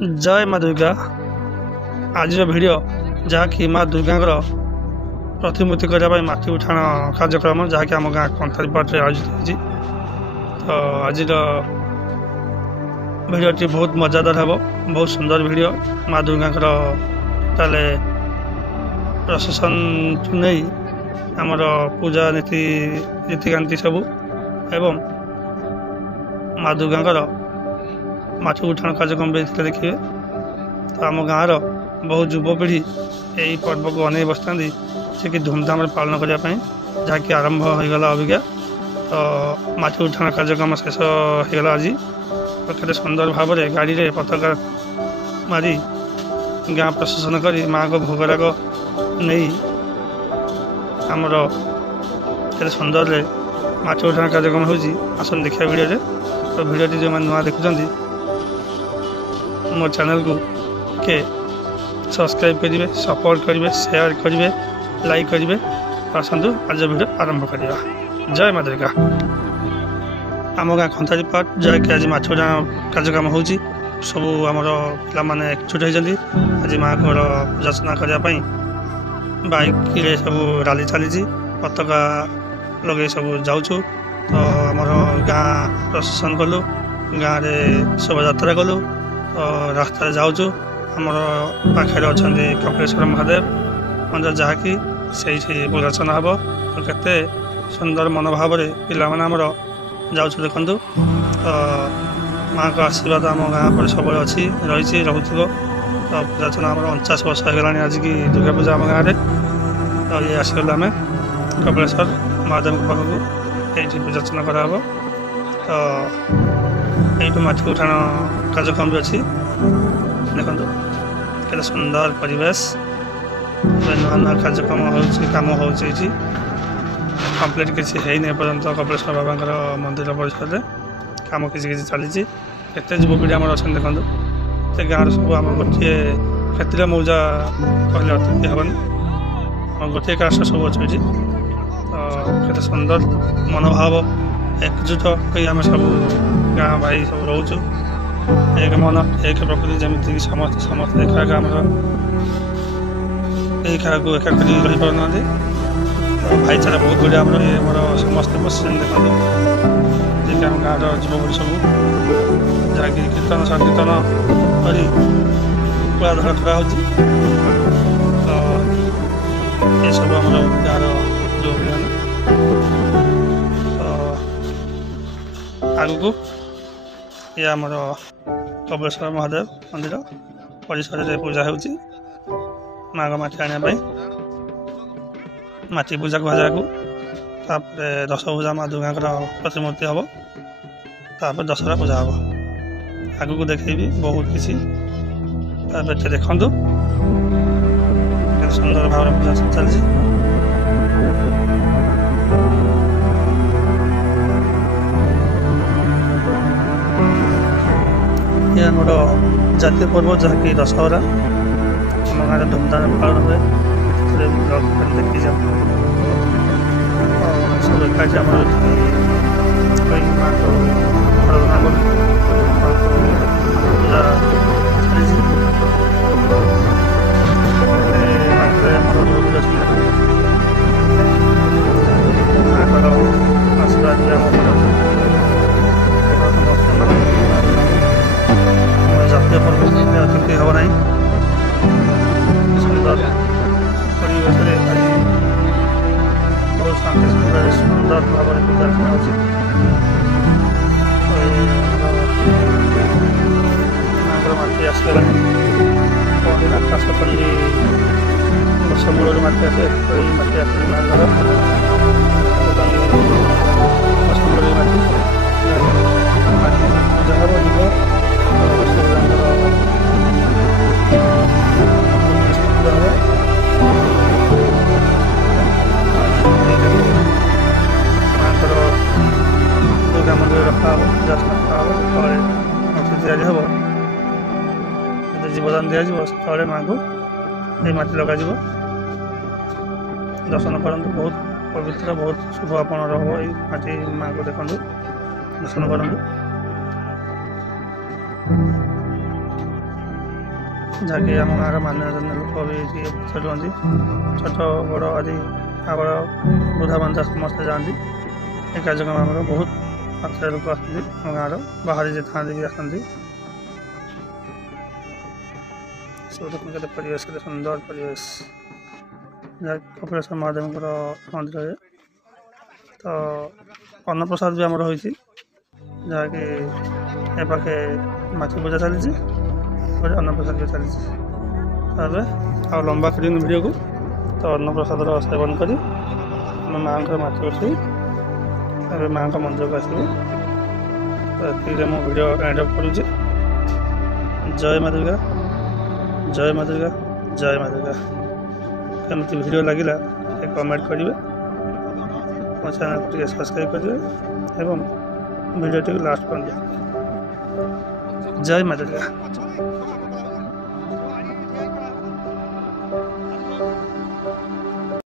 जय माँ दुर्गा। आज भिडियो जहाँकि माँ दुर्गा प्रतिमूर्ति करने माटी उठाण कार्यक्रम जहाँकि आम गाँ कंथारीपाटे आयोजित होती। तो आज भिडियोटी बहुत मजादार हे, बहुत सुंदर भिडियो। माँ दुर्गा ताले प्रशासन नहीं आमर पूजा नीतिकांति सबू एवं माँ दुर्गा माटी उठाण कार्यक्रम देखिए। तो आम गाँव बहुत युवपीढ़ी यही पर्व को अनेक बसता कि धूमधाम पालन करने जहाँकि आरंभ होगा अभिज्ञा। तो माटी उठाण कार्यक्रम शेष होगा आज। तो केते सुंदर भाव में गाड़ी रे पताका मारी गाँ प्रशासन कर माँ को भोगराग नहीं आमर केते सुंदर माटी उठाण कार्यक्रम होसन देखिए भिडियो। तो भिडियोटी जो मैंने नुआ देखुं मो चैनल को के सब्सक्राइब करेंगे, सपोर्ट करेंगे, शेयर करेंगे, लाइक करेंगे। आसतु आज वीडियो आरंभ करिया। जय माँ दुर्गा। आम गाँ कंथारीपाट जहाँकि आज माछ कार्यक्रम हो सब आमर पिला माने एकजुट होती। आज माँ को पूजार्चना करने बाइक सब राली चली पताका लगे सब जाऊँ। तो आमर गाँ प्रशासन कलु गाँव में शोभा कलु। तो रास्ता जाऊँ आमर पाखे अच्छा कपिलेश्वर महादेव मंदिर जहाँकि से पूजार्चना हम। तो केते सुंदर मनोभाव पिला आमर जाऊँ देखु। तो माँ का आशीर्वाद आम गाँव पर सब अच्छी रही रोक। तो पूजार्चना आम 49 वर्ष होगा आज की दुर्गा पूजा आम गाँव में। तो ये आसगल आम कपिलेश्वर महादेव पाखक ये पूजार्चना कराब। तो यू माटी उठाण कार्यक्रम भी अच्छी देखो केते सुंदर परिवेश। नुआ नुआ कार्यक्रम होम होम्प्लीट किसी है पर्यंत कपिलेश्वर बाबा मंदिर परिसर में कम किसी चली। केते युवपीढ़ी आम अच्छा देखो से गाँव सब आम गोटे क्षेत्रीय मौजा कहले अत्युक्ति हेनी गोटे कास्ट सब अच्छे। तो केते सुंदर मनोभाव एकजुट आम सब गाँ भाई सब रोचु एक मन एक प्रकृति जमी समस्त समस्त एका आम क्या एका रही पार। तो भाईचारा बहुत गुड़े आम समस्त बस देखो जी आम गाँव युवपीढ़ी सब जहाँकि कीर्तन संकीर्तन कर पूरा धरा धरा हो। तो ये सब आम गाँव युवपीढ़ी मैंने आगू ये आमर कपिलेश्वर महादेव मंदिर परिसर में पूजा हो माँ को माटी आने माटी पूजा कह। दश पूजा माँ दुर्गा प्रतिमूर्ति हम। तापर दशहरा पूजा हम आगू को देखेबी बहुत किसी देखु सुंदर भाव पूजा चलती। ये आम जातीय पर्व जहाँकि दशहरा आम गाँव में धूमधाम पालन हुए। देखी जाओ सब एकाठी आम माँ को आराधना पूजा आशीर्वाद जातीय पर्व अत्युक्ति हम ना सुंदर परिवेश बहुत शांति सुंदर भाव में पूजार्चना होती। आसगला कौन आकाश पल्ली समूल माटी आसे माटी आस माटी पूजा हम जीव दुर्गा मंदिर रखा पूजार्चना तैयारी हम जीवदान दिज्व माँ को ये माटी लग दर्शन करूँ। बहुत पवित्र बहुत शुभ आपण माटी माँ को देखो दर्शन करूँ। जहाँकि आम गाँव मान्यजन लोक भी रुहति छोट बड़ आदि आगर बुढ़ा बांधा समस्ते जाती ये कार्यक्रम आम बहुत मात्रा लोक आसती आम गाँव बाहर जे था भी आसती सब देखते परिवेश के सुंदर परिवेश जहाँ कपिलेश्वर महादेव मंदिर है तो अन्नप्रसाद भी आमर होती जहाँकि ए पाखे माछ पूजा चली अन्नप्रसाद भी चली आ लंबा करी वीडियो को तो अन्नप्रसाद सेवन करी माँ माछ उठी माँ मंदिर को आसबू तो ये मो वीडियो एंड अप करुँचे जय माँ दुर्गा जय माँ दुर्गा जय माँ दुर्गा केमती वीडियो लगिला कमेंट करेंगे मो चैनल को सब्सक्राइब करेंगे एवं वीडियो लास्ट कर जय माँ दुर्गा।